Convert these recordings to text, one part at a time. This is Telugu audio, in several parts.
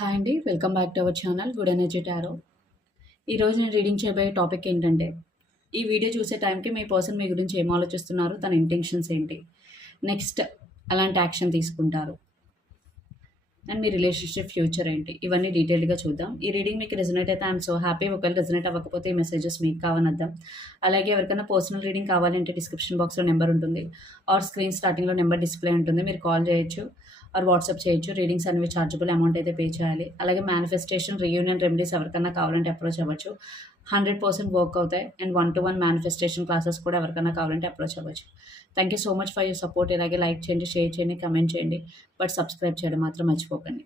హాయ్ అండి welcome back to our channel good energy tarot. ఈరోజు నేను రీడింగ్ చేయబోయే టాపిక్ ఏంటంటే ఈ వీడియో చూసే టైంకి మీ పర్సన్ మీ గురించి ఏం ఆలోచిస్తున్నారు తన ఇంటెన్షన్స్ ఏంటి? నెక్స్ట్ అలాంటి యాక్షన్ తీసుకుంటారు. అండ్ మీ రిలేషన్షిప్ ఫ్యూచర్ ఏంటి? ఇవన్నీ డీటెయిల్గా చూద్దాం. ఈ రీడింగ్ మీకు రెజనేట్ అయితే ఐఎమ్ సో హ్యాపీ. ఒకవేళ రెజనేట్ అవ్వకపోతే ఈ మెసేజెస్ మీకు కావనద్దాం అలాగే ఎవరికైనా పర్సనల్ రీడింగ్ కావాలంటే డిస్క్రిప్షన్ బాక్స్లో నెంబర్ ఉంటుంది. ఆర్ స్క్రీన్ స్టార్టింగ్లో నెంబర్ డిస్ప్లే ఉంటుంది. మీరు కాల్ చేయొచ్చు. ఆర్ వాట్సాప్ చేయొచ్చు. రీడింగ్స్ అనేవి ఛార్జబుల్ అమౌంట్ అయితే పే చేయాలి. అలాగే మేనిఫెస్టేషన్ రీయూనియన్ రెమెడీస్ ఎవరికైనా కావాలంటే అప్రోచ్ అవ్వచ్చు. హండ్రెడ్ పర్సెంట్ వర్క్ అవుతాయి. And one to one manifestation classes కూడా ఎవరికైనా కావాలంటే అప్రోచ్ అవ్వచ్చు. Thank you so much for your support ఇలాగే లైక్ చేయండి షేర్ చేయండి కమెంట్ చేయండి. బట్ సబ్స్క్రైబ్ చేయడం మాత్రం మర్చిపోకండి.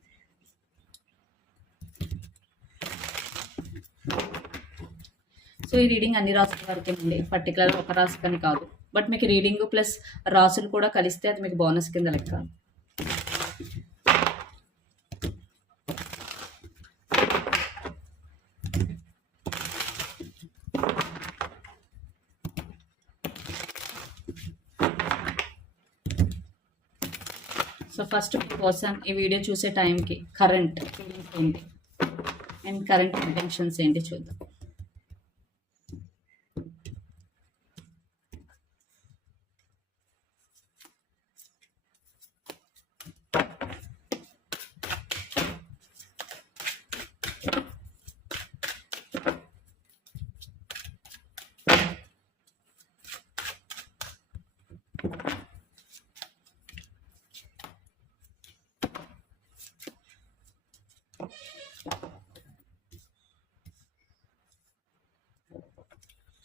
సో ఈ రీడింగ్ అన్ని రాసుల వరకే అండి. పర్టికులర్ ఒక రాసుకని కాదు. బట్ మీకు రీడింగ్ ప్లస్ రాసులు కూడా కలిస్తే అది మీకు బోనస్ కింద లెక్క. సో ఫస్ట్ పర్సన్ ఈ వీడియో చూసే టైంకి కరెంట్ ఫీలింగ్స్ ఏంటి? అండ్ కరెంట్ ఇంటెన్షన్స్ ఏంటి చూద్దాం.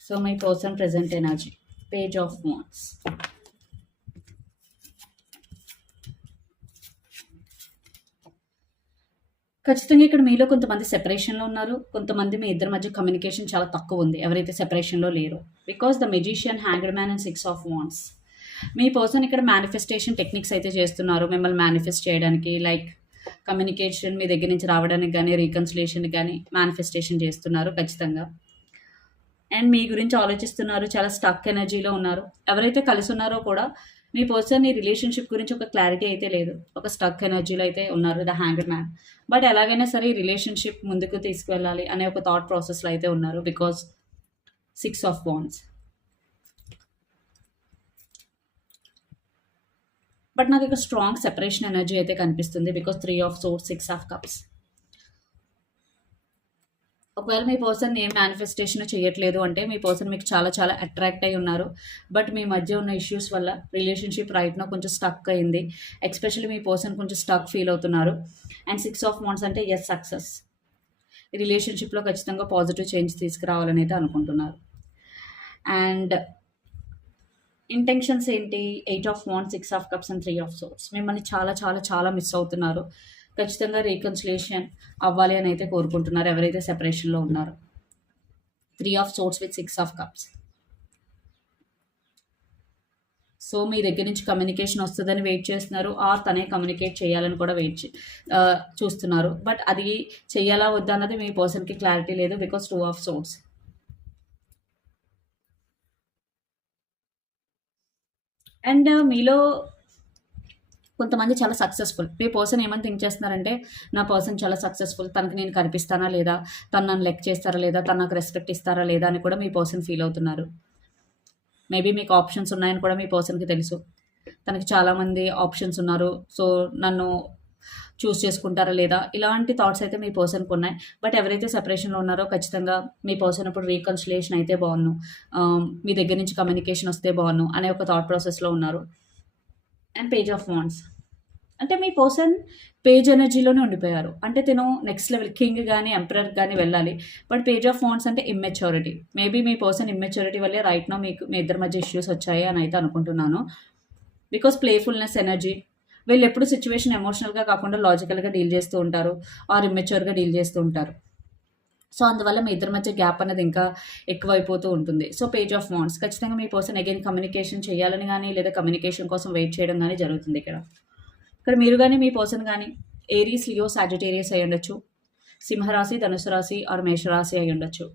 So my person present energy. Page of wands. ఖచ్చితంగా ఇక్కడ మీలో కొంతమంది సెపరేషన్లో ఉన్నారు. కొంతమంది మీ ఇద్దరి మధ్య కమ్యూనికేషన్ చాలా తక్కువ ఉంది. ఎవరైతే సెపరేషన్లో లేరో. Because the magician hanged man and six of wands. Me person ఇక్కడ మేనిఫెస్టేషన్ టెక్నిక్స్ అయితే చేస్తున్నారు. మిమ్మల్ని మేనిఫెస్ట్ చేయడానికి లైక్ కమ్యూనికేషన్ మీ దగ్గర నుంచి రావడానికి కానీ రీకన్సిలేషన్ కానీ మేనిఫెస్టేషన్ చేస్తున్నారు ఖచ్చితంగా. అండ్ మీ గురించి ఆలోచిస్తున్నారు చాలా స్టక్ ఎనర్జీలో ఉన్నారు. ఎవరైతే కలిసి ఉన్నారో కూడా మీ పర్సన్ ఈ రిలేషన్షిప్ గురించి ఒక క్లారిటీ అయితే లేదు. ఒక స్టక్ ఎనర్జీలో అయితే ఉన్నారు ద హ్యాంగర్ మ్యాన్ బట్ ఎలాగైనా సరే ఈ రిలేషన్షిప్ ముందుకు తీసుకువెళ్ళాలి అనే ఒక థాట్ ప్రాసెస్లో అయితే ఉన్నారు because six of wands but నాకు ఇక్కడ స్ట్రాంగ్ సెపరేషన్ ఎనర్జీ అయితే కనిపిస్తుంది because three of swords six of cups ఒకవేళ మీ పర్సన్ ఏం మేనిఫెస్టేషన్ చేయట్లేదు అంటే మీ పర్సన్ మీకు చాలా చాలా అట్రాక్ట్ అయి ఉన్నారు. బట్ మీ మధ్య ఉన్న ఇష్యూస్ వల్ల రిలేషన్షిప్ రైట్నో కొంచెం స్టక్ అయింది. ఎస్పెషల్లీ మీ పర్సన్ కొంచెం స్టక్ ఫీల్ అవుతున్నారు. అండ్ సిక్స్ ఆఫ్ మంత్స్ అంటే ఎస్ సక్సెస్ రిలేషన్షిప్లో ఖచ్చితంగా పాజిటివ్ చేంజ్ తీసుకురావాలని అయితే అనుకుంటున్నారు. అండ్ ఇంటెన్షన్స్ ఏంటి? Eight of van six of cups and three of swords మిమ్మల్ని చాలా చాలా చాలా మిస్ అవుతున్నారు. ఖచ్చితంగా రీకన్సిలేషన్ అవ్వాలి అని అయితే కోరుకుంటున్నారు. ఎవరైతే సెపరేషన్లో ఉన్నారో. Three of swords with six of cups so మీ దగ్గర నుంచి కమ్యూనికేషన్ వస్తుందని వెయిట్ చేస్తున్నారు. ఆర్ తనే కమ్యూనికేట్ చేయాలని కూడా వెయిట్ చూస్తున్నారు. బట్ అది చేయాలా వద్దా అన్నది మీ పర్సన్కి క్లారిటీ లేదు because two of swords and మీలో కొంతమంది చాలా సక్సెస్ఫుల్ మీ పర్సన్ ఏమని థింక్ చేస్తున్నారంటే నా పర్సన్ చాలా సక్సెస్ఫుల్ తనకి నేను కనిపిస్తానా లేదా? తను నన్ను లెక్ చేస్తారా లేదా? తను నాకు రెస్పెక్ట్ ఇస్తారా లేదా? అని కూడా మీ పర్సన్ ఫీల్ అవుతున్నారు. మేబీ మీకు ఆప్షన్స్ ఉన్నాయని కూడా మీ పర్సన్కి తెలుసు. తనకి చాలామంది ఆప్షన్స్ ఉన్నారు. సో నన్ను చూస్ చేసుకుంటారా లేదా? ఇలాంటి థాట్స్ అయితే మీ పర్సన్కి ఉన్నాయి. బట్ ఎవరైతే సెపరేషన్లో ఉన్నారో ఖచ్చితంగా మీ పర్సన్ ఇప్పుడు రీకన్సిలేషన్ అయితే బాగున్నాను మీ దగ్గర నుంచి కమ్యూనికేషన్ వస్తే బాగున్నాను అనే ఒక థాట్ ప్రాసెస్లో ఉన్నారు. అండ్ పేజ్ ఆఫ్ వాన్స్ అంటే మీ పర్సన్ పేజ్ ఎనర్జీలోనే ఉండిపోయారు. అంటే తిను నెక్స్ట్ లెవెల్ కింగ్ కానీ ఎంపరర్ కానీ వెళ్ళాలి. బట్ పేజ్ ఆఫ్ వాన్స్ అంటే ఇమ్మెచ్యూరిటీ మేబీ మీ పర్సన్ ఇమ్మెచ్యూరిటీ వల్లే రైట్ నో మీకు మీ ఇద్దరి మధ్య ఇష్యూస్ వచ్చాయి అని అయితే అనుకుంటున్నాను. బికాస్ ప్లేఫుల్నెస్ ఎనర్జీ వీళ్ళు ఎప్పుడు సిచ్యువేషన్ ఎమోషనల్గా కాకుండా లాజికల్గా డీల్ చేస్తూ ఉంటారు. ఆర్ ఇమ్మెచ్యూర్గా డీల్ చేస్తూ ఉంటారు. సో అందువల్ల మీ ఇద్దరి మధ్య గ్యాప్ అనేది ఇంకా ఎక్కువైపోతూ ఉంటుంది. సో పేజ్ ఆఫ్ వాన్స్ ఖచ్చితంగా మీ పర్సన్ అగైన్ కమ్యూనికేషన్ చేయాలని కానీ లేదా కమ్యూనికేషన్ కోసం వెయిట్ చేయడం కానీ జరుగుతుంది ఇక్కడ. ఇక్కడ మీరు కానీ మీ పర్సన్ కానీ ఏరీస్ లియో సాజిటేరియస్ అయి ఉండొచ్చు. సింహరాశి ధనుసు రాశి ఆర్ మేషరాశి అయి ఉండొచ్చు.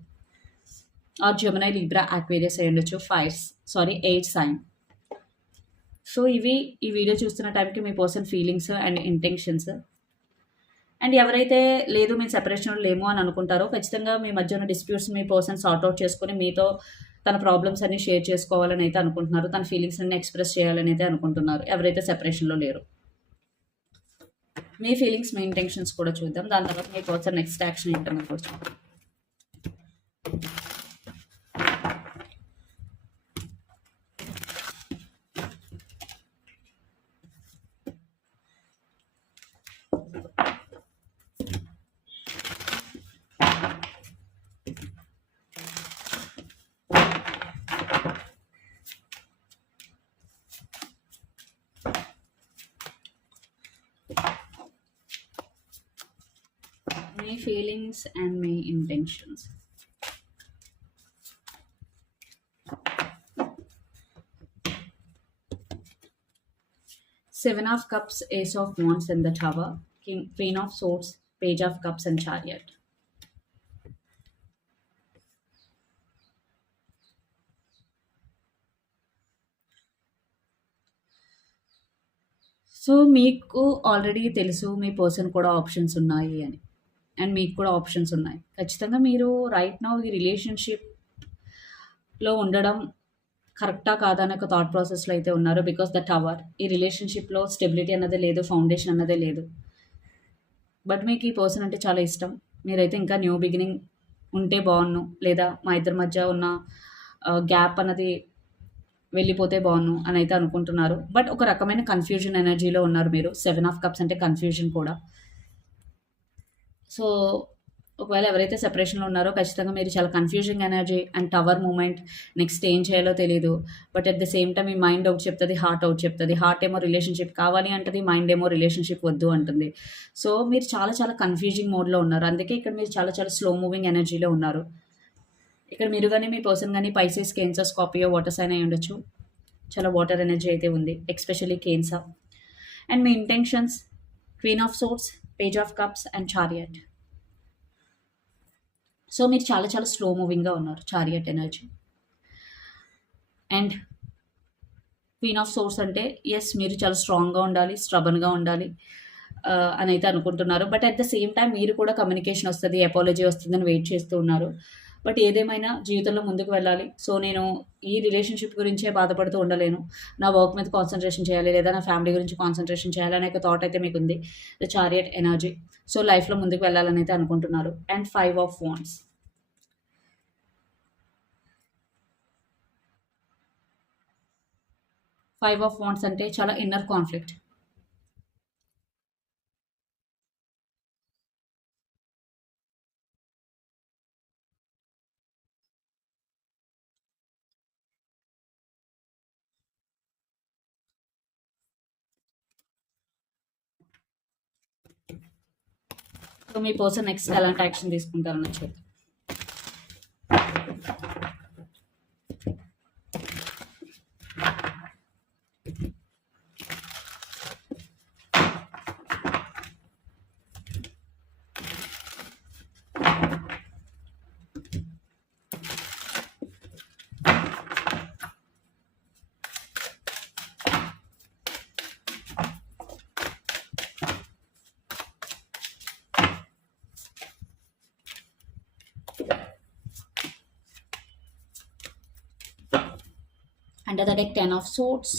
ఆర్ జమునై లిబ్రా ఆక్వేరియస్ అయి ఉండొచ్చు. Fires sorry eight sign so ఇవి ఈ వీడియో చూస్తున్న టైంకి మీ person feelings and intentions and ఎవరైతే లేదు మేము సెపరేషన్లో లేము అని అనుకుంటారో ఖచ్చితంగా మీ మధ్య ఉన్న డిస్ప్యూట్స్ మీ పర్సన్ సార్ట్అవుట్ చేసుకుని మీతో తన ప్రాబ్లమ్స్ అన్ని షేర్ చేసుకోవాలని అయితే అనుకుంటున్నారు. తన ఫీలింగ్స్ అన్ని ఎక్స్ప్రెస్ చేయాలని అయితే అనుకుంటున్నారు. ఎవరైతే సెపరేషన్లో లేరు. మీ ఫీలింగ్స్ మీ ఇంటెన్షన్స్ కూడా చూద్దాం. దాని తర్వాత మీ పర్సన్ నెక్స్ట్ యాక్షన్ ఏంటన్నది కూడా చూద్దాం మీ feelings and my intentions seven of cups ace of wands and the tower king queen of swords page of cups and chariot so మీకు ఆల్రెడీ తెలుసు మీ పర్సన్ కూడా ఆప్షన్స్ ఉన్నాయి అని అండ్ మీకు కూడా ఆప్షన్స్ ఉన్నాయి. ఖచ్చితంగా మీరు రైట్ నౌ ఈ రిలేషన్షిప్లో ఉండడం కరెక్టా కాదా ఒక థాట్ ప్రాసెస్లో అయితే ఉన్నారు. బికాస్ ద టవర్ ఈ రిలేషన్షిప్లో స్టెబిలిటీ అన్నదే లేదు ఫౌండేషన్ అన్నదే లేదు. బట్ మీకు ఈ పర్సన్ అంటే చాలా ఇష్టం. మీరైతే ఇంకా న్యూ బిగినింగ్ ఉంటే బాగున్ను. లేదా మా ఇద్దరి మధ్య ఉన్న గ్యాప్ అన్నది వెళ్ళిపోతే బాగున్ను అని అయితే అనుకుంటున్నారు. బట్ ఒక రకమైన కన్ఫ్యూజన్ ఎనర్జీలో ఉన్నారు మీరు. సెవెన్ ఆఫ్ కప్స్ అంటే కన్ఫ్యూజన్ కూడా. సో ఒకవేళ ఎవరైతే సెపరేషన్లో ఉన్నారో ఖచ్చితంగా మీరు చాలా confusing energy and tower moment next ఏం చేయాలో తెలియదు but at the same time me mind out చెప్తుంది హార్ట్ అవుట్ చెప్తుంది. హార్ట్ ఏమో రిలేషన్షిప్ కావాలి అంటుంది మైండ్ ఏమో రిలేషన్షిప్ వద్దు అంటుంది. సో మీరు చాలా చాలా కన్ఫ్యూజింగ్ మోడ్లో ఉన్నారు. అందుకే ఇక్కడ మీరు చాలా చాలా స్లో మూవింగ్ ఎనర్జీలో ఉన్నారు. ఇక్కడ మీరు కానీ మీ పర్సన్ కానీ Pisces Cancer Scorpio water sign అయి ఉండొచ్చు. చాలా వాటర్ ఎనర్జీ అయితే ఉంది especially Cancer and me intentions queen of swords page of cups and chariot so మీరు చాలా చాలా స్లో మూవింగ్గా ఉన్నారు chariot energy and queen of swords అంటే ఎస్ మీరు చాలా స్ట్రాంగ్గా ఉండాలి స్ట్రబన్గా ఉండాలి uh, అని అయితే అనుకుంటున్నారు. But at the same time మీరు కూడా కమ్యూనికేషన్ వస్తుంది అపాలజీ వస్తుందని వెయిట్ చేస్తూ ఉన్నారు. బట్ ఏదేమైనా జీవితంలో ముందుకు వెళ్ళాలి. సో నేను ఈ రిలేషన్షిప్ గురించే బాధపడుతూ ఉండలేను. నా వర్క్ మీద కాన్సన్ట్రేషన్ చేయాలి లేదా నా ఫ్యామిలీ గురించి కాన్సన్ట్రేషన్ చేయాలి అనే ఒక థాట్ అయితే మీకు ఉంది ద చారియట్ ఎనర్జీ సో లైఫ్లో ముందుకు వెళ్ళాలని అయితే అనుకుంటున్నారు. And five of wands five of wands అంటే చాలా ఇన్నర్ కాన్ఫ్లిక్ట్ సో మీ పర్సన్ నెక్స్ట్ ఎలాంటి యాక్షన్ తీసుకుంటారని చెప్పి under the deck ten of swords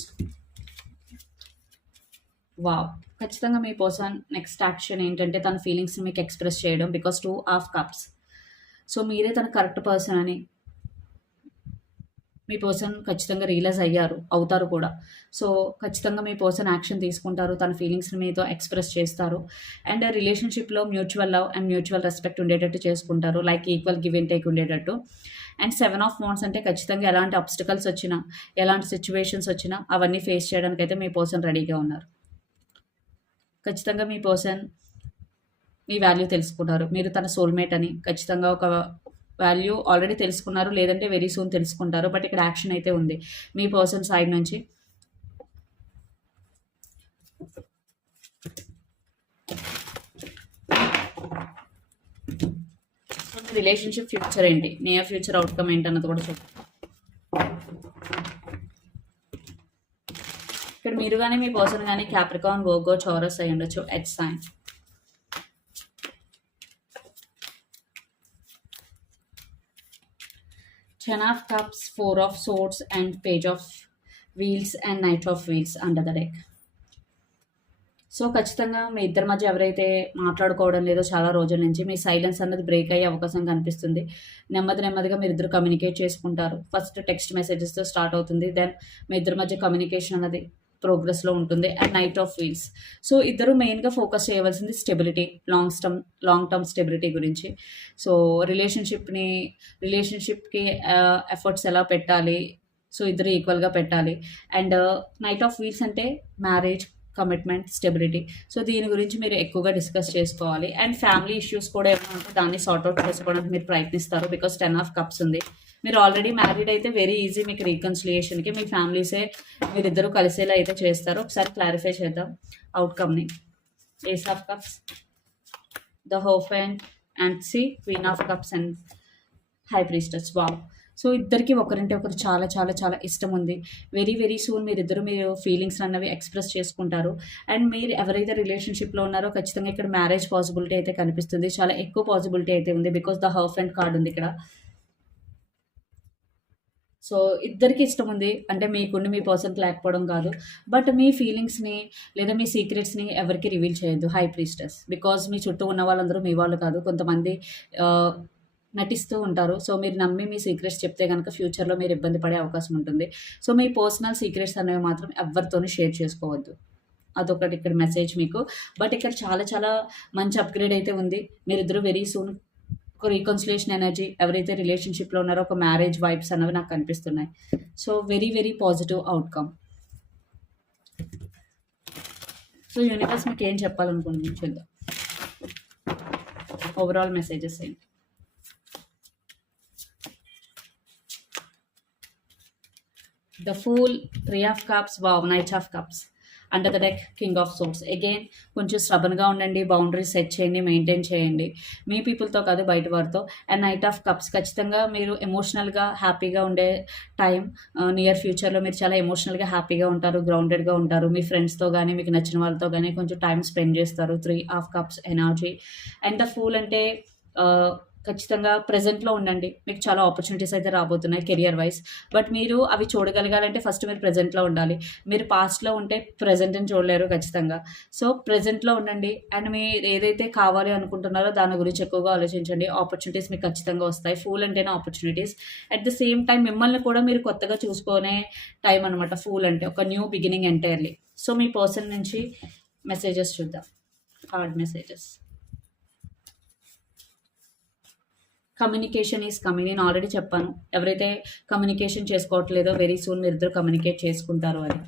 wow ఖచ్చితంగా మీ పర్సన్ నెక్స్ట్ యాక్షన్ ఏంటంటే తన ఫీలింగ్స్ని మీకు ఎక్స్ప్రెస్ చేయడం because two of cups so మీరే తన కరెక్ట్ పర్సన్ అని మీ పర్సన్ ఖచ్చితంగా రియలైజ్ అయ్యారు అవుతారు కూడా. సో ఖచ్చితంగా మీ పర్సన్ యాక్షన్ తీసుకుంటారు తన ఫీలింగ్స్ని మీతో ఎక్స్ప్రెస్ చేస్తారు. అండ్ రిలేషన్షిప్లో mutual love and mutual respect ఉండేటట్టు చేసుకుంటారు like equal give and take ఉండేటట్టు. అండ్ సెవెన్ ఆఫ్ మోన్స్ అంటే ఖచ్చితంగా ఎలాంటి అబ్స్టికల్స్ వచ్చినా ఎలాంటి సిచ్యువేషన్స్ వచ్చినా అవన్నీ ఫేస్ చేయడానికి అయితే మీ పర్సన్ రెడీగా ఉన్నారు. ఖచ్చితంగా మీ పర్సన్ మీ వాల్యూ తెలుసుకున్నారు. మీరు తన సోల్మేట్ అని ఖచ్చితంగా ఒక వాల్యూ ఆల్రెడీ తెలుసుకున్నారు లేదంటే వెరీ సూన్ తెలుసుకుంటారు బట్ ఇక్కడ యాక్షన్ అయితే ఉంది. మీ పర్సన్ సైడ్ నుంచి. రిలేషన్షిప్ ఫ్యూచర్ ఏంటి? నియర్ ఫ్యూచర్ అవుట్కమ్ ఏంటి అన్నది కూడా చూద్దాం ఇక్కడ మీరు కానీ మీ పర్సన్ కానీ క్యాప్రికాన్ గోగో చౌరస్ అయి ఉండొచ్చు at sign ten of cups four of swords and page of wheels and knight of wheels under the deck so ఖచ్చితంగా మీ ఇద్దరి మధ్య ఎవరైతే మాట్లాడుకోవడం లేదో చాలా రోజుల నుంచి మీ సైలెన్స్ అన్నది బ్రేక్ అయ్యే అవకాశం కనిపిస్తుంది. నెమ్మది నెమ్మదిగా మీరు ఇద్దరు కమ్యూనికేట్ చేసుకుంటారు. ఫస్ట్ టెక్స్ట్ మెసేజెస్తో స్టార్ట్ అవుతుంది. దెన్ మీ ఇద్దరి మధ్య కమ్యూనికేషన్ అన్నది ప్రోగ్రెస్లో ఉంటుంది and knight of wheels so ఇద్దరు మెయిన్గా ఫోకస్ చేయవలసింది stability long term long term stability గురించి. సో రిలేషన్షిప్ని రిలేషన్షిప్కి ఎఫర్ట్స్ ఎలా పెట్టాలి? సో ఇద్దరు ఈక్వల్గా పెట్టాలి. అండ్ నైట్ ఆఫ్ వీల్స్ అంటే మ్యారేజ్ కమిట్మెంట్ స్టెబిలిటీ సో దీని గురించి మీరు ఎక్కువగా డిస్కస్ చేసుకోవాలి. అండ్ ఫ్యామిలీ ఇష్యూస్ కూడా ఏమైనా ఉంటే దాన్ని సార్ట్అవుట్ చేసుకోవడానికి మీరు ప్రయత్నిస్తారు బికాస్ టెన్ ఆఫ్ కప్స్ ఉంది. మీరు ఆల్రెడీ మ్యారీడ్ అయితే వెరీ ఈజీ మీకు రీకన్సిలియేషన్కి మీ ఫ్యామిలీసే మీరిద్దరూ కలిసేలా అయితే చేస్తారు. ఒకసారి క్లారిఫై చేద్దాం అవుట్కమ్ని ఏస్ ఆఫ్ కప్స్ ద హోఫ్ and and C queen of cups and high priestess wow so ఇద్దరికి ఒకరింటే ఒకరు చాలా చాలా చాలా ఇష్టం ఉంది. వెరీ వెరీ సూన్ మీరిద్దరు మీరు ఫీలింగ్స్ అన్నవి ఎక్స్ప్రెస్ చేసుకుంటారు. అండ్ మీరు ఎవరైతే రిలేషన్షిప్లో ఉన్నారో ఖచ్చితంగా ఇక్కడ మ్యారేజ్ పాసిబిలిటీ అయితే కనిపిస్తుంది. చాలా ఎక్కువ పాసిబిలిటీ అయితే ఉంది బికాస్ ద హర్ఫ్ అండ్ కార్డ్ ఉంది ఇక్కడ. సో ఇద్దరికి ఇష్టం ఉంది. అంటే మీకుండి మీ పర్సన్కి లేకపోవడం కాదు. బట్ మీ ఫీలింగ్స్ని లేదా మీ సీక్రెట్స్ని ఎవరికి రివీల్ చేయొద్దు. హై ప్రీస్టెస్ బికాజ్ మీ చుట్టూ ఉన్న వాళ్ళందరూ మీ వాళ్ళు కాదు. కొంతమంది నటిస్తూ ఉంటారు. సో మీరు నమ్మి మీ సీక్రెట్స్ చెప్తే కనుక ఫ్యూచర్లో మీరు ఇబ్బంది పడే అవకాశం ఉంటుంది. సో మీ పర్సనల్ సీక్రెట్స్ అనేవి మాత్రం ఎవరితోనూ షేర్ చేసుకోవద్దు. అదొకటి ఇక్కడ మెసేజ్ మీకు. బట్ ఇక్కడ చాలా చాలా మంచి అప్గ్రేడ్ అయితే ఉంది. మీరిద్దరూ వెరీ సూన్ ఒక రీకన్సిలేషన్ ఎనర్జీ ఎవరైతే రిలేషన్షిప్లో ఉన్నారో ఒక మ్యారేజ్ వైబ్స్ అనేవి నాకు కనిపిస్తున్నాయి so very very positive outcome so universe మీకు ఏం చెప్పాలనుకుంటుంది చూద్దాం. ఓవరాల్ మెసేజెస్ ఏంటి? The fool three of cups wow knight of cups under the deck king of swords again కొంచెం స్ట్రబన్గా ఉండండి బౌండరీస్ సెట్ చేయండి మెయింటైన్ చేయండి. మీ పీపుల్తో కాదు బయట వారితో. అండ్ నైట్ ఆఫ్ కప్స్ ఖచ్చితంగా మీరు ఎమోషనల్గా హ్యాపీగా ఉండే టైం నియర్ ఫ్యూచర్లో మీరు చాలా ఎమోషనల్గా హ్యాపీగా ఉంటారు గ్రౌండెడ్గా ఉంటారు. మీ ఫ్రెండ్స్తో కానీ మీకు నచ్చిన వాళ్ళతో కానీ కొంచెం టైం స్పెండ్ చేస్తారు. Three of cups energy and the fool అంటే ఖచ్చితంగా ప్రజెంట్లో ఉండండి. మీకు చాలా ఆపర్చునిటీస్ అయితే రాబోతున్నాయి కెరియర్ వైజ్ బట్ మీరు అవి చూడగలగాలంటే ఫస్ట్ మీరు ప్రజెంట్లో ఉండాలి. మీరు పాస్ట్లో ఉంటే ప్రజెంట్ని చూడలేరు ఖచ్చితంగా. సో ప్రజెంట్లో ఉండండి. అండ్ మీరు ఏదైతే కావాలి అనుకుంటున్నారో దాని గురించి ఎక్కువగా ఆలోచించండి. ఆపర్చునిటీస్ మీకు ఖచ్చితంగా వస్తాయి. ఫూల్ అంటేనే opportunities at the same time మిమ్మల్ని కూడా మీరు కొత్తగా చూసుకునే టైం అనమాట ఫూల్ అంటే. ఒక న్యూ బిగినింగ్ ఎంటైర్లీ సో మీ పర్సన్ నుంచి మెసేజెస్ చూద్దాం. Hard messages communication is coming నేను ఆల్రెడీ చెప్పాను. ఎవరైతే కమ్యూనికేషన్ చేసుకోవట్లేదో వెరీ సూన్ మీరు ఇద్దరు కమ్యూనికేట్ చేసుకుంటారు అని.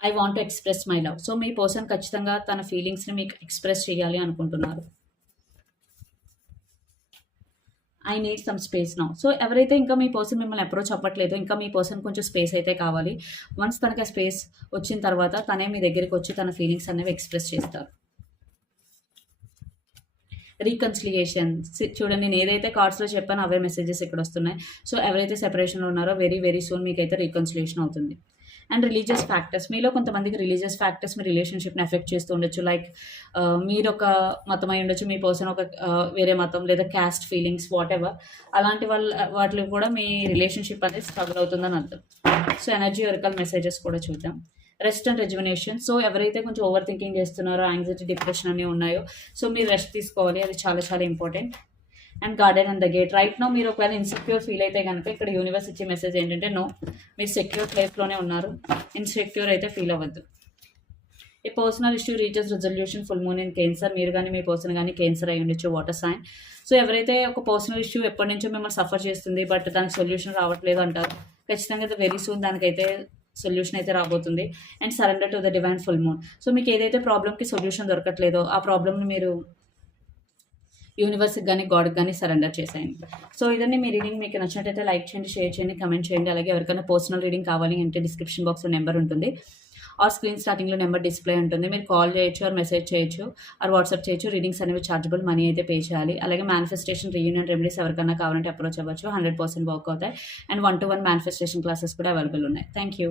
I want to express my love so me person ఖచ్చితంగా తన ఫీలింగ్స్ని మీకు ఎక్స్ప్రెస్ చేయాలి అనుకుంటున్నారు. ఐ నీడ్ సమ్ స్పేస్ నా సో ఎవరైతే ఇంకా మీ పర్సన్ మిమ్మల్ని అప్రోచ్ అవ్వట్లేదు ఇంకా మీ పర్సన్ కొంచెం స్పేస్ అయితే కావాలి. వన్స్ తనకి ఆ స్పేస్ వచ్చిన తర్వాత తనే మీ దగ్గరికి వచ్చి తన ఫీలింగ్స్ అనేవి ఎక్స్ప్రెస్ చేస్తారు. రీకన్సిలియేషన్. చూడండి నేను ఏదైతే కార్డ్స్లో చెప్పానో అవే మెసేజెస్ ఇక్కడ వస్తున్నాయి సో ఎవరైతే సెపరేషన్లో ఉన్నారో వెరీ వెరీ సూన్ మీకైతే రీకన్సిలియేషన్ అవుతుంది. అండ్ రిలీజియస్ ఫ్యాక్టర్స్ మీలో కొంతమందికి రిలీజియస్ ఫ్యాక్టర్స్ మీ రిలేషన్షిప్ని ఎఫెక్ట్ చేస్తూ ఉండొచ్చు. లైక్ మీరు ఒక మతం అయి ఉండొచ్చు మీ పర్సన్ ఒక వేరే మతం లేదా క్యాస్ట్ ఫీలింగ్స్ వాట్ ఎవర్ అలాంటి వాళ్ళ వాటిలో కూడా మీ రిలేషన్షిప్ అనేది స్ట్రగుల్ అవుతుందని అర్థం. సో ఎనర్జీ వరకల్ మెసేజెస్ కూడా చూద్దాం. రెస్ట్ అండ్ రెజ్యునేషన్ సో ఎవరైతే కొంచెం ఓవర్ థింకింగ్ చేస్తున్నారో యాంగ్జైటీ డిప్రెషన్ అనేవి ఉన్నాయో సో మీరు రెస్ట్ తీసుకోవాలి. అది చాలా చాలా important. And garden and the gate. Right no మీరు ఒకవేళ ఇన్సెక్యూర్ ఫీల్ అయితే కనుక ఇక్కడ యూనివర్స్ ఇచ్చే మెసేజ్ ఏంటంటే నో మీరు సెక్యూర్ ప్లేస్లోనే ఉన్నారు. ఇన్సెక్యూర్ అయితే ఫీల్ అవ్వద్దు. ఈ personal issue reaches resolution full moon in Cancer. మీరు కానీ మీ పర్సన్ కానీ కేన్సర్ అయి ఉండొచ్చు వాటర్ సైన్. సో ఎవరైతే ఒక పర్సనల్ ఇష్యూ ఎప్పటి నుంచో మిమ్మల్ని సఫర్ చేస్తుంది బట్ దానికి సొల్యూషన్ రావట్లేదు అంటారు ఖచ్చితంగా వెరీ సూన్ దానికైతే సొల్యూషన్ అయితే రాబోతుంది. And surrender to the divine full moon. So మీకు ఏదైతే ప్రాబ్లమ్కి సొల్యూషన్ దొరకట్లేదో ఆ ప్రాబ్లమ్ని మీరు యూనివర్స్కి కానీ గాడ్కి కానీ సరెండర్ చేసేయండి. సో ఇదన్నీ మీ రీడింగ్. మీకు నచ్చినట్టయితే లైక్ చేయండి షేర్ చేయండి కమెంట్ చేయండి. అలాగే ఎవరికైనా పర్సనల్ రీడింగ్ కావాలి అంటే డిస్క్రిప్షన్ బాక్స్లో నెంబర్ ఉంటుంది. ఆర్ స్క్రీన్ స్టార్టింగ్లో నెంబర్ డిస్ప్లే ఉంటుంది. మీరు కాల్ చేయొచ్చు ఆర్ మెసేజ్ చేయొచ్చు ఆర్ వాట్సాప్ చేయొచ్చు. రీడింగ్స్ అనేవి చార్జబుల్ మనీ అయితే పే చేయాలి. అలాగే మేనిఫెస్టేషన్ రీయూనియన్ రెమెడీస్ ఎవరికైనా కావాలంటే అప్రోచ్ అవ్వచ్చు. హండ్రెడ్ పర్సెంట్ వర్క్ అవుతాయి. And one to one manifestation classes కూడా అవైలబుల్ ఉన్నాయి. Thank you